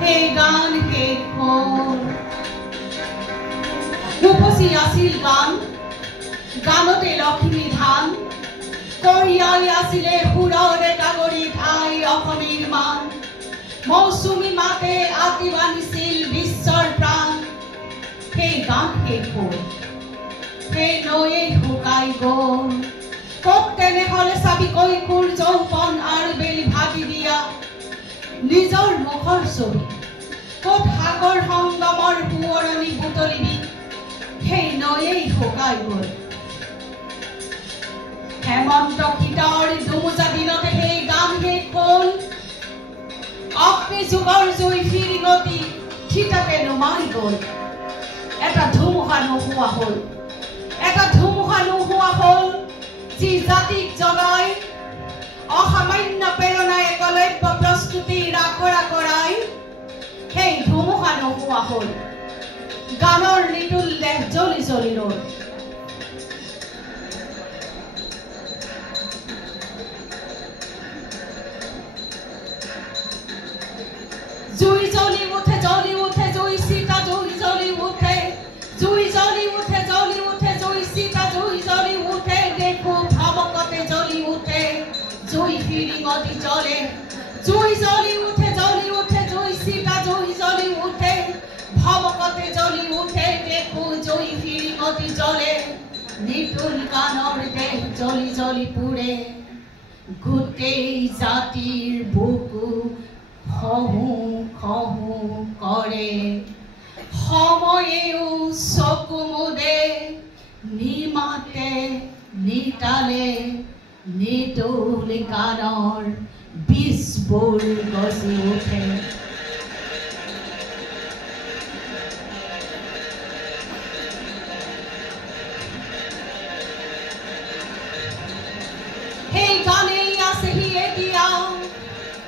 সেই গান শেষ হ'ল উপচি আছিল গান গানতে লক্ষ্মী ধান কঢ়িয়াই আছিলে সুৰৰে কাগৰি ঠাই অসমীৰ মান মৌচুমী মাতে আতি বান্ধিছিল বিশ্বৰ প্ৰাণ সেই গান শেষ হ'ল সেই নৈয়ে শুকাই গ'ল ক'ত তেনেহ'লে চাবি কৈশোৰ যৌৱন আৰু বেলি ভাগি দিয়া নিজৰ মুখৰ ছবি ক'ত সাগৰ সংগমৰ সোঁৱৰণি বুটলিবি সেই নৈয়ে শুকাই গ'ল হেমন্ত শীতৰ দুমোজা দিনতে সেই গান শেষ হ'ল অগ্নি যুগৰ জুই ফিৰিঙতি থিতাতে নুমাই গ'ল এটা ধুমুহা নোহোৱা হ'ল এটা ধুমুহা নোহোৱা হ'ল যি জাতিক জগাই অসামান্য প্ৰেৰণাই একলব্য প্ৰস্তুতি ৰাখৰা কৰাই সেই ধুমুহা নোহোৱা হ'ল গানৰ নিতুল দেহ জ্বলি জ্বলি ৰ'ল জুই জ্বলি উঠে জুই চিতা জুই জ্বলি উঠে জুই জ্বলি উঠে জুই চিতা জুই জ্বলি উঠে দেখো ভাবকতে জ্বলি উঠে জুই ফিৰিঙতি জ্বলে জুই জ্বলি উঠে জুই চিতা জুই জ্বলি উঠে ভাবকতে জ্বলি উঠে দেখো জুই ফিৰিঙতি জ্বলে নিতুল গানৰ দেহ জ্বলি জ্বলি পুৰে গোটেই জাতিৰ বুকু খহু খহু কৰে সময়েও চকু মুদে নিমাতে নিতালে নিতুল গানৰ বীজবোৰ গজি উঠে সেই গানেই আছেহি এতিয়া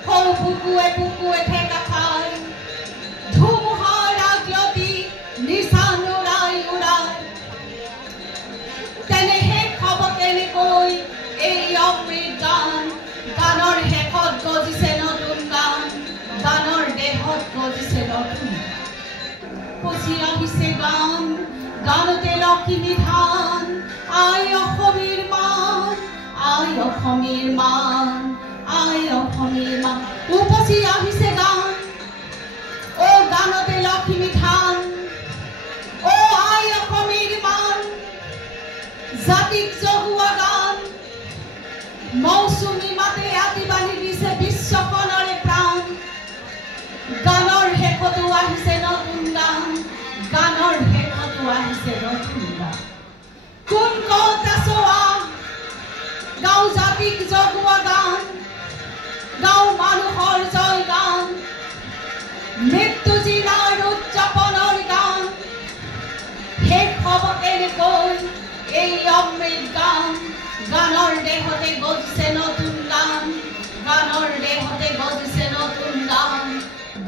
সৰু বুকুৱে ঠেকা খাই ধুমুহাৰ আগলতি নিচা নুৰাই উৰাই তেনে শেষ হ'ব কেনেকৈ এই অমৃত গান গানৰ শেষত গজিছে নতুন গান গানৰ দেহত গজিছে নতুন পচি আহিছে গান গানতে লক্ষ্মী ধান আই অসমীৰ মান আই অসমীৰ মান আই অসমীৰ মান উপচি আহিছে গান ও গানতে লক্ষ্মী ধান ও আই অসমীৰ মান জাতিক জহুৱা গান মৌচুমী মাতে আতি বান্ধি দিছে বিশ্বখনৰে প্ৰাণ গানৰ শেষতো আহিছে নতুন গান গানৰ শেষতো আহিছে নতুন গান কোন ক'ত আছ গাঁও জাতিক জগুৱা গান গাঁও মানুহৰ জয় গান মৃত্যু জিনাৰ উদযাপনৰ গান শেষ হ'ব কেনেকৈ এই অমৃত গান গানৰ দেহতে গজিছে নতুন গান গানৰ দেহতে গজিছে নতুন গান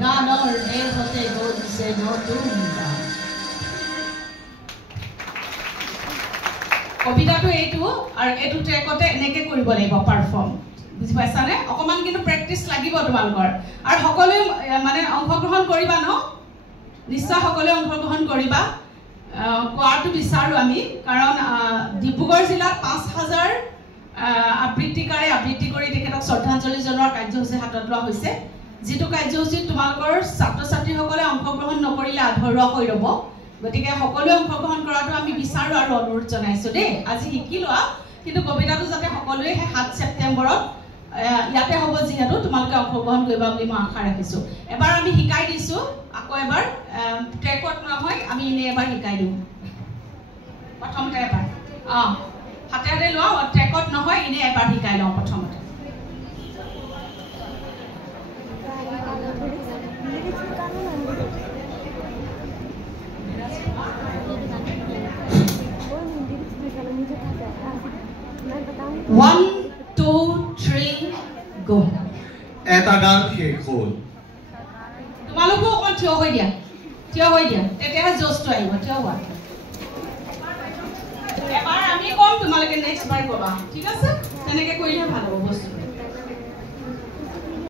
গানৰ দেহতে গজিছে নতুন গান কবিতাটো এইটো আৰু এইটো ট্ৰেকতে এনেকৈ কৰিব লাগিব পাৰফৰ্ম বুজি পাইছানে অকণমান কিন্তু প্ৰেক্টিচ লাগিব তোমালোকৰ আৰু সকলোৱে মানে অংশগ্ৰহণ কৰিবা ন নিশ্চয় সকলোৱে অংশগ্ৰহণ কৰিবা কোৱাটো বিচাৰোঁ আমি কাৰণ ডিব্ৰুগড় জিলাত ৫,০০০ আবৃত্তিকাৰে আবৃত্তি কৰি তেখেতক শ্ৰদ্ধাঞ্জলি জনোৱাৰ কাৰ্যসূচী হাতত লোৱা হৈছে যিটো কাৰ্যসূচীত তোমালোকৰ ছাত্ৰ ছাত্ৰীসকলে অংশগ্ৰহণ নকৰিলে আধৰুৱা হৈ ৰ'ব গতিকে সকলোৱে অংশগ্ৰহণ কৰাটো আমি বিচাৰোঁ আৰু অনুৰোধ জনাইছোঁ দেই আজি শিকি লোৱা কিন্তু কবিতাটো যাতে সকলোৱে ৭ ছেপ্টেম্বৰত ইয়াতে হ'ব যিহেতু তোমালোকে অংশগ্ৰহণ কৰিবা বুলি মই আশা ৰাখিছোঁ এবাৰ আমি শিকাই দিছোঁ আকৌ এবাৰ ট্ৰেকত নহয় আমি এনে এবাৰ শিকাই দিওঁ প্ৰথমতে এবাৰ হাতে লোৱা ট্ৰেকত নহয় এনে এবাৰ শিকাই লওঁ প্ৰথমতে One, two, three, go. এটা গান শেষ হ'ল তোমালোকো অকণ থিয় হৈ দিয়া তেতিয়াহে জোচটো আহিব থিয় হোৱা এবাৰ আমি কম তোমালোকে নেক্সট বাৰ ক'বা ঠিক আছে তেনেকৈ কৰিলে ভাল হ'ব বস্তু